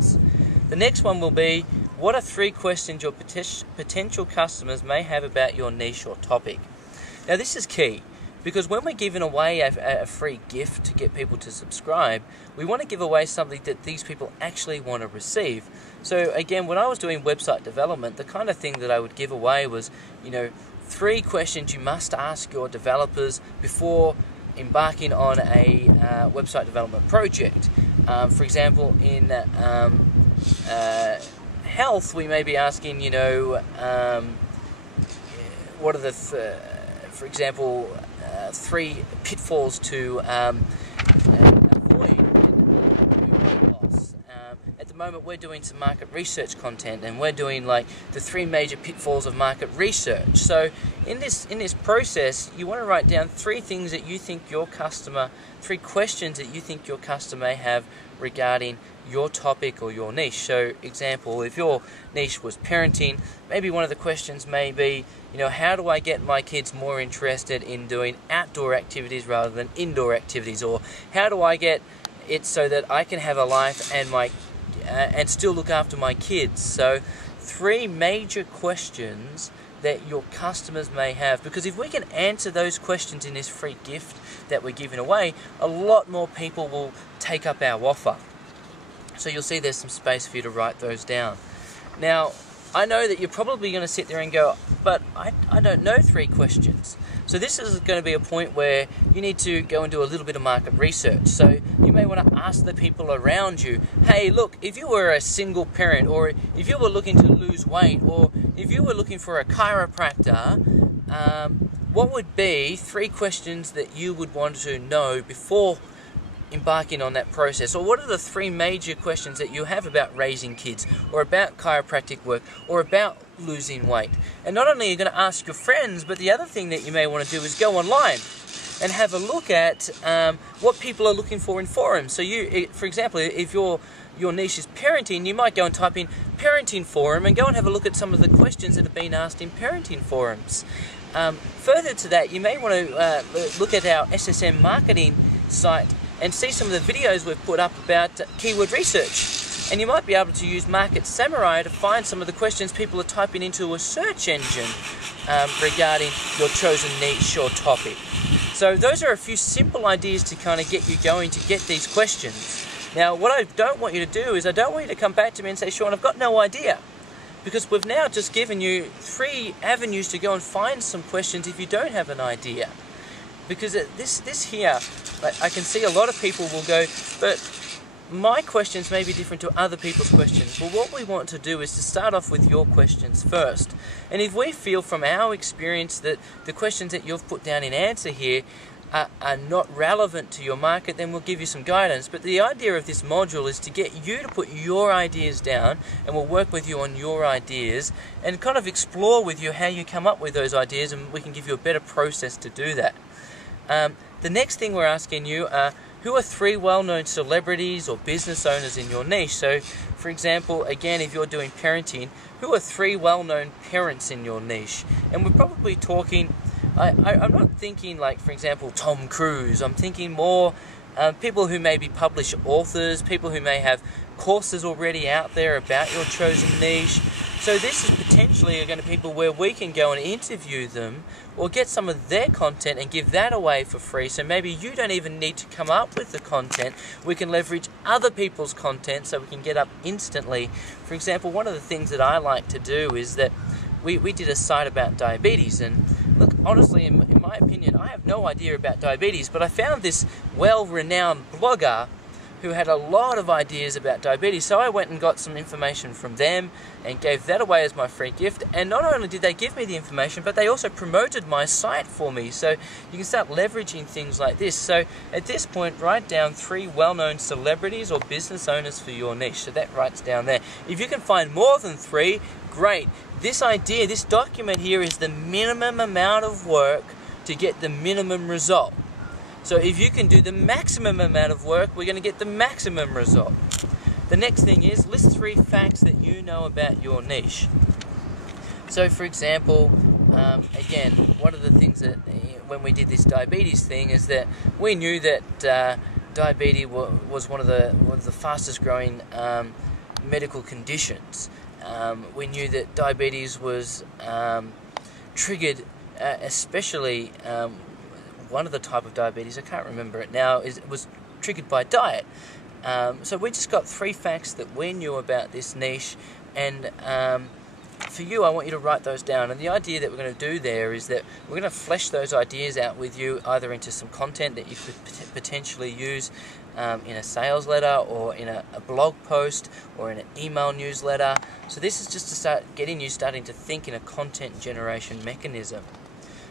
results. The next one will be, what are 3 questions your potential customers may have about your niche or topic? Now this is key, because when we're giving away a free gift to get people to subscribe, we want to give away something that these people actually want to receive. So again, when I was doing website development, the kind of thing that I would give away was, 3 questions you must ask your developers before embarking on a website development project. For example, in health, we may be asking, what are the, for example, 3 pitfalls to avoid in weight loss. At the moment, we're doing some market research content, and we're doing like the 3 major pitfalls of market research. So in this process, you want to write down 3 things that you think your customer, 3 questions that you think your customer may have regarding your topic or your niche. So example, if your niche was parenting, maybe one of the questions may be, how do I get my kids more interested in doing outdoor activities rather than indoor activities? Or how do I get it so that I can have a life and still look after my kids? So 3 major questions that your customers may have, because if we can answer those questions in this free gift that we're giving away, a lot more people will take up our offer. So you'll see there's some space for you to write those down. Now, I know that you're probably going to sit there and go, but I don't know 3 questions. So this is going to be a point where you need to go and do a little bit of market research. So you may want to ask the people around you, hey, look, if you were a single parent, or if you were looking to lose weight, or if you were looking for a chiropractor, what would be 3 questions that you would want to know before embarking on that process? Or what are the 3 major questions that you have about raising kids, or about chiropractic work, or about losing weight? And not only are you going to ask your friends, but the other thing that you may want to do is go online and have a look at what people are looking for in forums. So you, for example, if your niche is parenting, you might go and type in parenting forum and go and have a look at some of the questions that have been asked in parenting forums. Further to that, you may want to look at our SSM marketing site and see some of the videos we've put up about keyword research. And you might be able to use Market Samurai to find some of the questions people are typing into a search engine regarding your chosen niche or topic. So those are a few simple ideas to kind of get you going to get these questions. Now, what I don't want you to do is I don't want you to come back to me and say, Sean, I've got no idea. Because we've now just given you 3 avenues to go and find some questions if you don't have an idea. Because this here, I can see a lot of people will go, but my questions may be different to other people's questions. Well, what we want to do is to start off with your questions first. And if we feel from our experience that the questions that you've put down in answer here are not relevant to your market, then we'll give you some guidance. But the idea of this module is to get you to put your ideas down, and we'll work with you on your ideas and kind of explore with you how you come up with those ideas, and we can give you a better process to do that. The next thing we're asking you are, who are 3 well-known celebrities or business owners in your niche? So, for example, again, if you're doing parenting, who are 3 well-known parents in your niche? And we're probably talking, I'm not thinking like, for example, Tom Cruise. I'm thinking more people who may be published authors, people who may have courses already out there about your chosen niche. So this is potentially going to be people where we can go and interview them or get some of their content and give that away for free. So maybe you don't even need to come up with the content. We can leverage other people's content so we can get up instantly. For example, one of the things that I like to do is that we did a site about diabetes, and look, honestly, in my opinion, I have no idea about diabetes, but I found this well-renowned blogger who had a lot of ideas about diabetes. So I went and got some information from them and gave that away as my free gift. And not only did they give me the information, but they also promoted my site for me. So you can start leveraging things like this. So at this point, write down 3 well-known celebrities or business owners for your niche. So that writes down there. If you can find more than 3, great. This idea, this document here is the minimum amount of work to get the minimum result. So if you can do the maximum amount of work, we're going to get the maximum result. The next thing is list 3 facts that you know about your niche. So for example, again, one of the things that when we did this diabetes thing is that we knew that diabetes was one of the fastest growing medical conditions. We knew that diabetes was triggered, especially one of the type of diabetes, I can't remember it now, was triggered by diet. So we just got 3 facts that we knew about this niche, and for you, I want you to write those down. And the idea that we're going to do there is that we're going to flesh those ideas out with you, either into some content that you could potentially use in a sales letter, or in a blog post, or in an email newsletter. So this is just to start getting you starting to think in a content generation mechanism.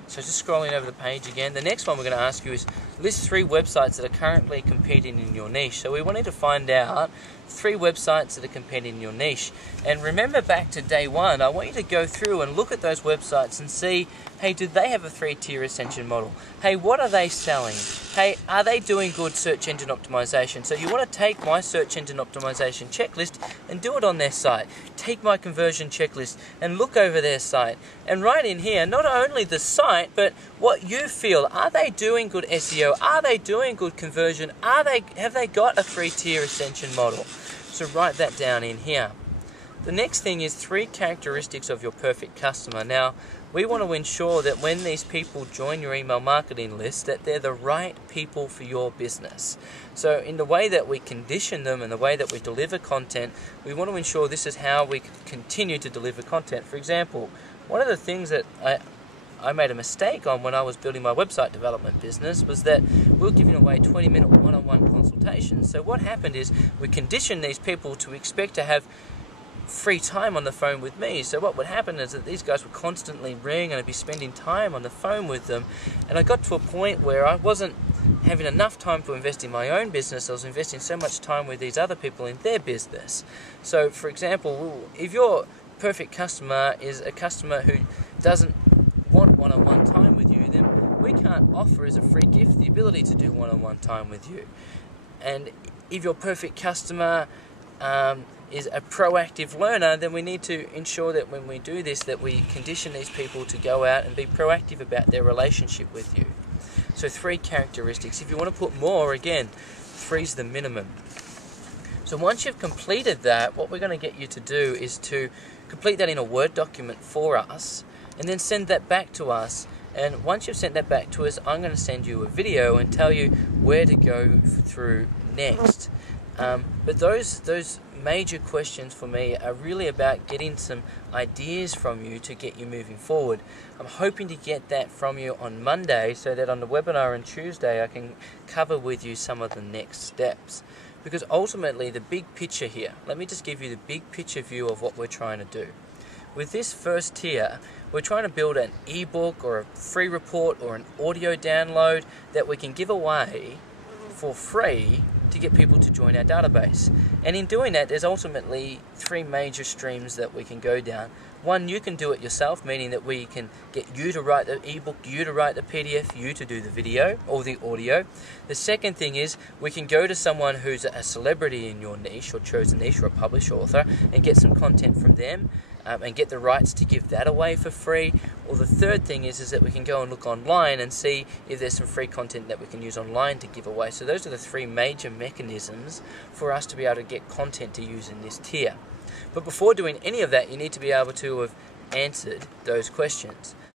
So just scrolling over the page again, the next one we're going to ask you is list 3 websites that are currently competing in your niche. So we wanted to find out 3 websites that are competing in your niche. And remember back to day 1, I want you to go through and look at those websites and see, hey, do they have a 3-tier ascension model? Hey, what are they selling? Hey, are they doing good search engine optimization? So you want to take my search engine optimization checklist and do it on their site. Take my conversion checklist and look over their site. And write in here, not only the site, but what you feel. Are they doing good SEO? Are they doing good conversion? Have they got a 3-tier ascension model? So write that down in here. The next thing is 3 characteristics of your perfect customer. Now, we want to ensure that when these people join your email marketing list, that they're the right people for your business. So in the way that we condition them and the way that we deliver content, we want to ensure this is how we continue to deliver content. For example, one of the things that I made a mistake on when I was building my website development business was that we were giving away 20-minute one-on-one consultations. So what happened is we conditioned these people to expect to have free time on the phone with me. So what would happen is that these guys would constantly ring, and I'd be spending time on the phone with them, and I got to a point where I wasn't having enough time to invest in my own business. I was investing so much time with these other people in their business. So for example, if your perfect customer is a customer who doesn't want one-on-one time with you, then we can't offer as a free gift the ability to do one-on-one time with you. And if your perfect customer is a proactive learner, then we need to ensure that when we do this, that we condition these people to go out and be proactive about their relationship with you. So 3 characteristics. If you want to put more, again, 3's the minimum. So once you've completed that, what we're going to get you to do is to complete that in a Word document for us, and then send that back to us. And once you've sent that back to us, I'm going to send you a video and tell you where to go through next. But those major questions for me are really about getting some ideas from you to get you moving forward. I'm hoping to get that from you on Monday, so that on the webinar on Tuesday I can cover with you some of the next steps. Because ultimately the big picture here, let me just give you the big picture view of what we're trying to do. With this first tier, we're trying to build an ebook or a free report or an audio download that we can give away for free to get people to join our database. And in doing that, there's ultimately 3 major streams that we can go down. One, you can do it yourself, meaning that we can get you to write the ebook, you to write the PDF, you to do the video or the audio. The second thing is we can go to someone who's a celebrity in your niche or chosen niche, or a published author, and get some content from them. And get the rights to give that away for free. Or the third thing is that we can go and look online and see if there's some free content that we can use online to give away. So those are the 3 major mechanisms for us to be able to get content to use in this tier. But before doing any of that, you need to be able to have answered those questions.